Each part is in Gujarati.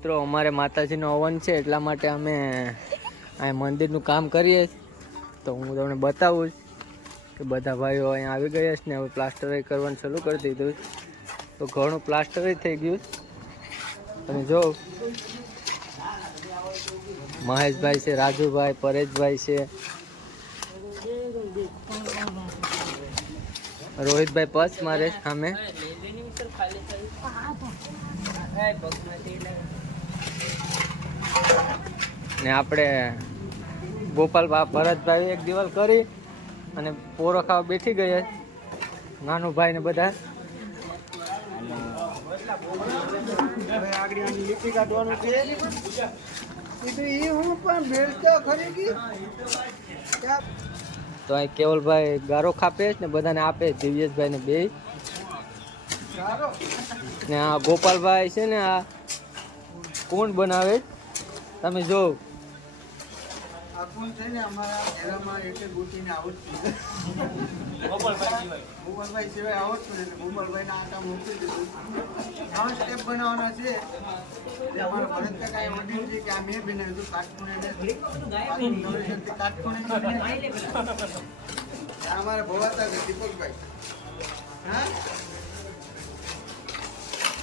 મિત્રો અમારે માતાજીનો હવન છે એટલા માટે અમે અહીં મંદિરનું કામ કરીએ. તો હું તમને બતાવું કે બધા ભાઈઓ અહીંયા આવી ગયા છે ને હવે પ્લાસ્ટર કરવાનું શરૂ કરી દીધું. તો ઘણું પ્લાસ્ટર થઈ ગયું. તમે જો મહેશભાઈ છે, રાજુભાઈ, પરેશભાઈ છે, રોહિતભાઈ પસ મારે સામે. ને આપણે ગોપાલ ભરતભાઈ એક દિવાલ કરી અને પોરો ખાવા બેઠી ગયા. નાનું ભાઈ ને બધા તો અહીં કેવલભાઈ ગારો ખાપે ને બધાને આપે. દિવ્યેશભાઈ ને બે ને આ ગોપાલભાઈ છે ને આ કુંડ બનાવે. તમે જો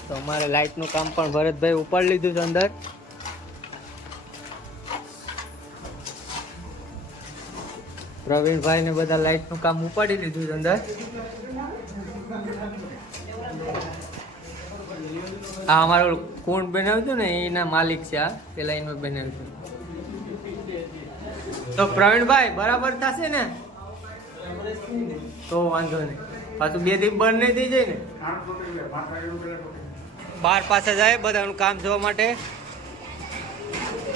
તો અમારે લાઈટ નું કામ પણ ભરતભાઈ ઉપાડી લીધું છે અંદર. પ્રવીણભાઈ ને બધા લાઈટ નું કામ ઉપાડી લીધું છે અંદર. આ અમારું કુંડ બનાવ્યું હતું ને એના માલિક છે. આ પેલા એનું બનાવ્યું હતું. તો પ્રવીણભાઈ બરાબર થશે ને? તો વાંધો નહીં. પાછું 2 દિવસ બંધ નહીં થઈ જાય ને. બાર પાસે જાય બધાનું કામ જોવા માટે.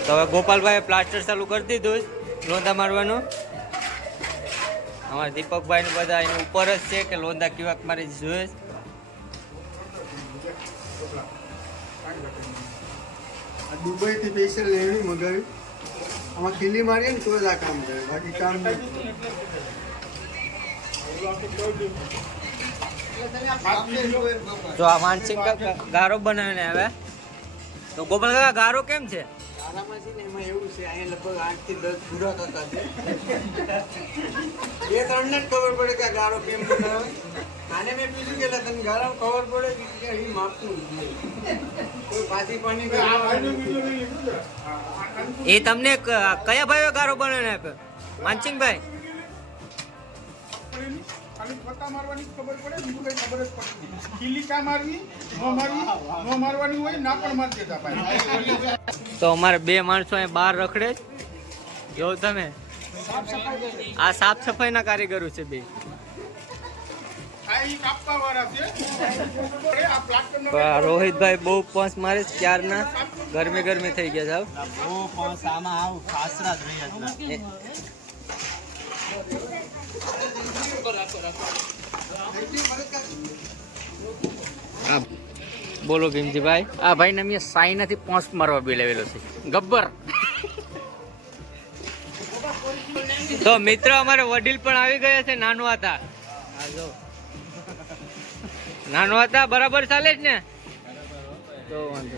તો હવે ગોપાલભાઈ પ્લાસ્ટર ચાલુ કરી દીધું લોંધા મારવાનું. અમારા દીપકભાઈ ને બધા એની ઉપર જ છે કે લોંધા કેવાક મારી જોઈએ. દુબઈ થી સ્પેશિયલ લેવી મગાવ્યું. આમાં ખીલી મારીએ ને તો જ આ કામ થાય, બાકી કામ નહીં. જો આ માનસિંગ ગારો બનાવીને આવે. તો ગોપાલ કાકા ગારો કેમ છે? ગારામાં છે ને એમાં એવું છે, અહીંયા લગભગ 8 થી 10 પૂરા થતા છે. 2-3 ને જ ખબર પડે કે આ ગારો કેમ બનાવે. આને મેં પૂછ્યું કે તને ગારામાં ખબર પડે કે એ માપતું કોઈ પાછી પાણી એ તમને કયા ભાઈઓ ગારો બનાવીને આપ્યો? માનસિંગભાઈ ખાલી પત્તા મારવાની ખબર પડે, બીજું કઈ ખબર જ પડતી. ખીલી કા મારવી, નો મારવાની હોય ના પણ મારી દેતા ભાઈ. તો અમારે 2 માણસો અહીં બહાર રખડે જ. જો તમે આ સાફ સફાઈના કારીગરો છે 2. આ ઈ કાપવા વાળા છે. આ પ્લાસ્ટરનો રોહિતભાઈ બહુ પંચ મારે છે ક્યારના. ગરમી થઈ ગયા સાહેબ. બહુ પાંચ આમાં આવ ખાસરા જ રહ્યા. બોલો ભીમજીભાઈ. આ ભાઈ ને મેં સાઈનાથી પોંચ મારવા બોલાવેલો છે. ગબ્બર. તો મિત્રો અમારે વડીલ પણ આવી ગયા છે. નાનું હતા બરાબર ચાલે જ ને? તો વાંધો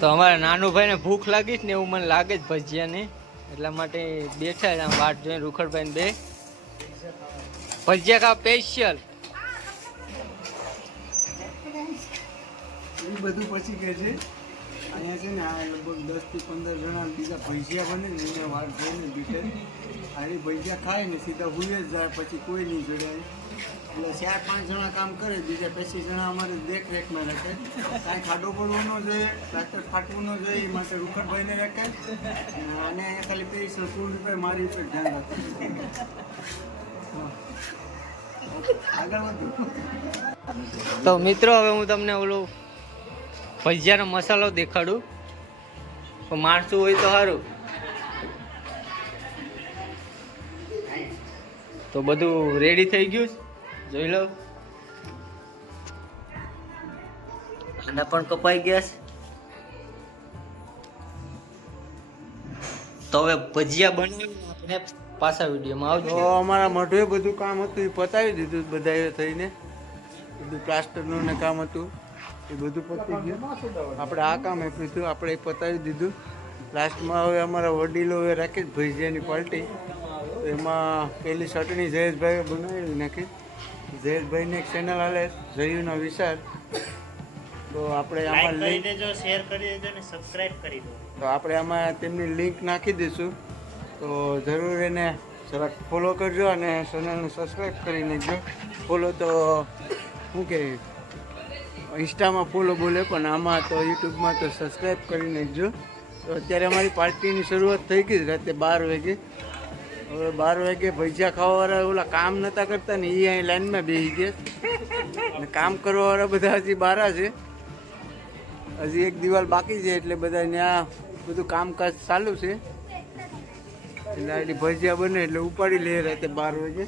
તો અમારા નાનું ભાઈ ને ભૂખ લાગી ને એવું મને લાગે જ ભજીયા ને, એટલા માટે બેઠા છે આમ વાટ જોઈને. રૂખડભાઈ ને 2 ભજીયા ખા સ્પેશિયલ. એ બધું પછી કહે છે અહીંયા છે ને આ લગભગ 10 થી 15 જણા બીજા ભજીયા બને ને એને વાટ જોઈને બીટે આની ભજીયા ખાય ને સીધા ભૂલે જ જાય, પછી કોઈ નહીં જોડાય. એટલે 4-5 જણા કામ કરે, બીજા 25 જણા અમારે દેખરેખમાં રાખે. કાંઈ ખાડો પડવો ન જોઈએ, ટ્રેક્ટર ફાટવું ન જોઈએ, એ માટે રૂખડભાઈને રાખે. અને અહીંયા ખાલી ₹200 રૂપિયા મારી ઉપર ધ્યાન રાખે. આગળ વધુ. તો મિત્રો હવે હું તમને ઓલું ભજીયાનો મસાલો દેખાડું. માણસું હોય તો સારું. તો બધું રેડી થઈ ગયું, જોઈ લો. આના પણ કપાઈ ગયા છે. તો હવે ભજીયા બનાવીને આપણે પાછા વિડીયોમાં આવજો. તો અમારા મઢે બધું કામ હતું એ પતાવી દીધું બધાએ થઈને. બધું પ્લાસ્ટરનું ને કામ હતું એ બધું પતી ગયું. આપણે આ કામ આપ્યું હતું આપણે એ પતાવી દીધું. લાસ્ટમાં હવે અમારા વડીલોએ રાખી ભજીયાની પાર્ટી. તો એમાં પેલી ચટણી જયેશભાઈએ બનાવી નાખી. જયેશભાઈને એક ચેનલ હાલે જયુનો વિચાર. તો આપણે આમાં લિંક શેર કરી દેજો ને સબસ્ક્રાઇબ કરી દો. તો આપણે આમાં તેમની લિંક નાખી દઈશું. તો જરૂર એને જરાક ફોલો કરજો અને ચેનલને સબસ્ક્રાઈબ કરી નાખજો. ફોલો તો શું કે ઇન્સ્ટામાં ફોલો બોલે પણ આમાં તો યુટ્યુબમાં તો સબસ્ક્રાઈબ કરી નાખજો. તો અત્યારે અમારી પાર્ટીની શરૂઆત થઈ ગઈ રાતે 12 વાગે. હવે 12 વાગે ભજીયા ખાવાવાળા ઓલા કામ નહોતા કરતા ને એ અહીં લાઈનમાં બેસી ગયા અને કામ કરવાવાળા બધા હજી 12 છે. હજી એક દિવાલ બાકી છે એટલે બધા ત્યાં બધું કામકાજ ચાલુ છે. એટલે આટલી ભજીયા બને એટલે ઉપાડી લે રાતે 12 વાગે.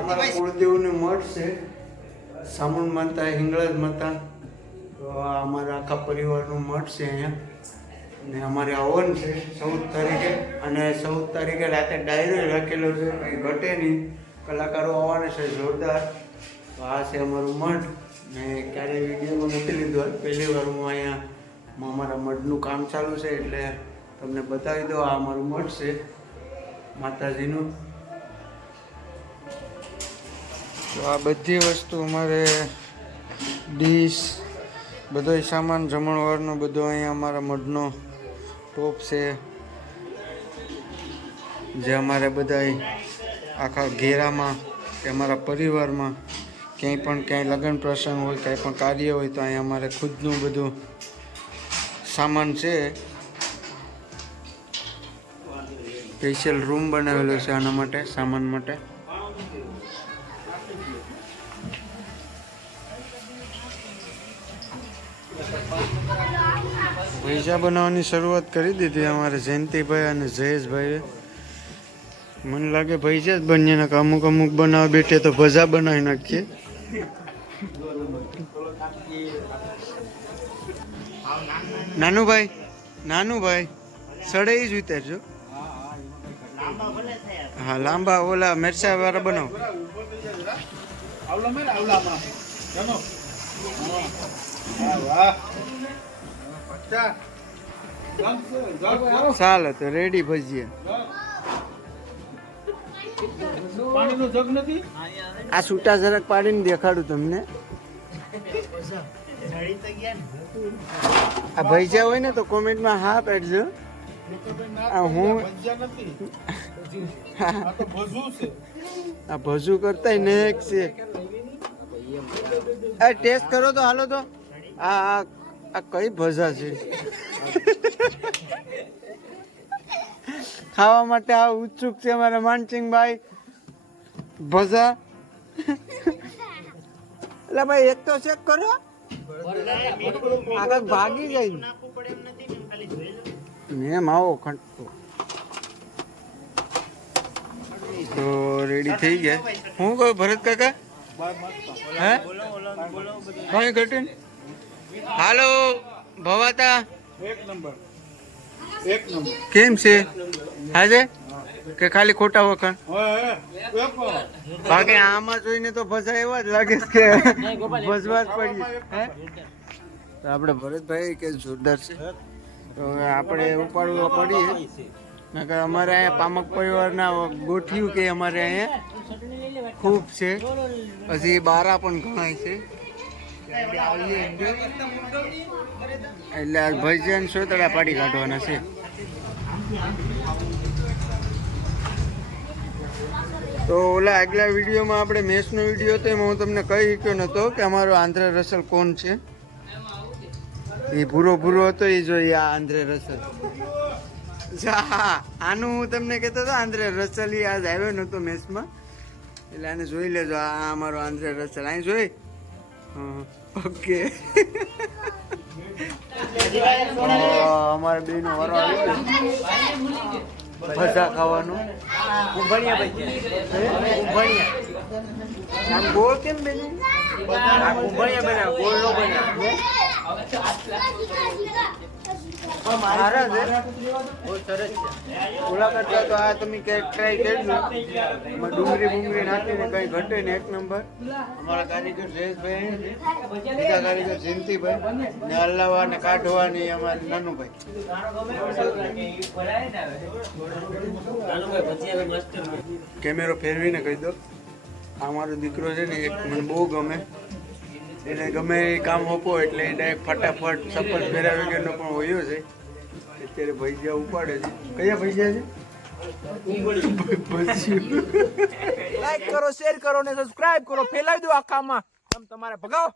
અમારા કુળદેવનું મઠ છે સામુંડ માતા હિંગળાજ માતા. તો આ અમારા આખા પરિવારનું મઠ છે અહીંયા. અને અમારે હવન છે 14 તારીખે અને 14 તારીખે રાતે ડાયરો રાખેલો છે કંઈ ઘટે નહીં. કલાકારો આવવાના છે જોરદાર. તો આ છે અમારું મઠ. મેં ક્યારેય વિડીયોમાં નથી લીધું. પહેલી વાર હું અહીંયા અમારા મઠનું કામ ચાલુ છે એટલે તમને બતાવી દો. આ અમારું મઠ છે માતાજીનું. તો આ બધી વસ્તુ અમારે ડીશ બધો સામાન જમણવારનો બધો અહીંયા અમારા મઢનો ટોપ છે જે અમારે બધા આખા ઘેરામાં કે અમારા પરિવારમાં ક્યાંય લગ્ન પ્રસંગ હોય કાંઈ પણ કાર્ય હોય તો અહીંયા અમારે ખુદનું બધું સામાન છે. સ્પેશિયલ રૂમ બનાવેલો છે આના માટે સામાન માટે. ભજીયા બનાવવાની શરૂઆત કરી દીધી અમારે જયંતિભાઈ અને જયેશભાઈએ. મને લાગે ભજીયા જ બન્યા ને અમુક બનાવવા બેઠે તો ભજા બનાવી નાખીએ. નાનુભાઈ સડે જ ઉતારજો. હા લાંબા ઓલા મિરચા વાળા બનાવો. ચાલો તો રેડી ભજીયા. આ છૂટા જરાક પાડીને દેખાડું તમને. આ ભજીયા હોય ને તો કોમેન્ટમાં હા પાડજો. હું આ ભજુ કરતા નેક છે. આ ટેસ્ટ કરો તો હાલો તો. આ કઈ ભજા છે ખાવા માટે આ ઉત્સુક છે અમારા માનસિંહભાઈ ભજા. એટલે ભાઈ એક તો ચેક કરો. આગળ ભાગી જાય ને એમ આવો ખંડો. તો રેડી થઈ ગયા. હું કહું ભરત કાકા હે કઈ ઘટે ને. હાલો ભવાતા કેમ છે હાજે કે ખાલી ખોટા વખાણ? બાકી આમાં જોઈને તો ભજા એવા જ લાગે છે કે ભજવા જ પડી. તો આપણે ભરતભાઈ કે જોરદાર છે. તો આપણે ઉપાડવા પડીએ. નકર અમારે અહીંયા પામક પરિવારના ગોઠ્યું કે અમારે અહીંયા ખૂબ છે. પછી બારા પણ ઘણા છે. એટલે ભજન સોતડા પાડી કાઢવાના છે. તો ઓલા આગલા વિડીયોમાં આપણે મેચનો વિડીયો હતો એમાં હું તમને કહી શક્યો નહોતો કે અમારો આંધ્રે રસલ કોણ છે. એ ભૂરો હતો એ જોઈએ આ આંધ્રે રસલ. હા આનું હું તમને કહેતો હતો આંધ્રે રસલ એ આજ આવ્યો નહોતો મેચમાં. એટલે આને જોઈ લેજો. આ અમારો આંધ્રે રસલ અહીં જોઈ. ઓકે અમારે બે નો વારો આવ્યો ભજા ખાવાનું. આમ ગોળ કેમ બેન? ઉભળીએ બનાવ ગોળ નો બનાવ મારા છે બહુ સરસ છે ઓલા કરતા તો આ તમે ક્યાંક ટ્રાય કરજો એમાં ડુંગળી નાખીને કઈ ઘટે ને એક નંબર અમારા કારીગર જયેશભાઈ છે, બીજા કારીગર જયંતિભાઈ ને હલાવવા ને કાઢવા ને અમારે નાનુભાઈ. કેમેરો ફેરવીને કહી દો આ મારો દીકરો છે ને એક મને બહુ ગમે, એને ગમે એ કામ આપો એટલે એ ડાયરેક્ટ ફટાફટ ચપ્પલ પહેરાવી વગરનો પણ હોયો છે. અત્યારે ભજીયા ઉપાડે છે. કયા ભજીયા છે? લાઈક કરો, શેર કરો ને સબસ્ક્રાઇબ કરો, ફેલાવી દો આખામાં. તમારે ભગાવો.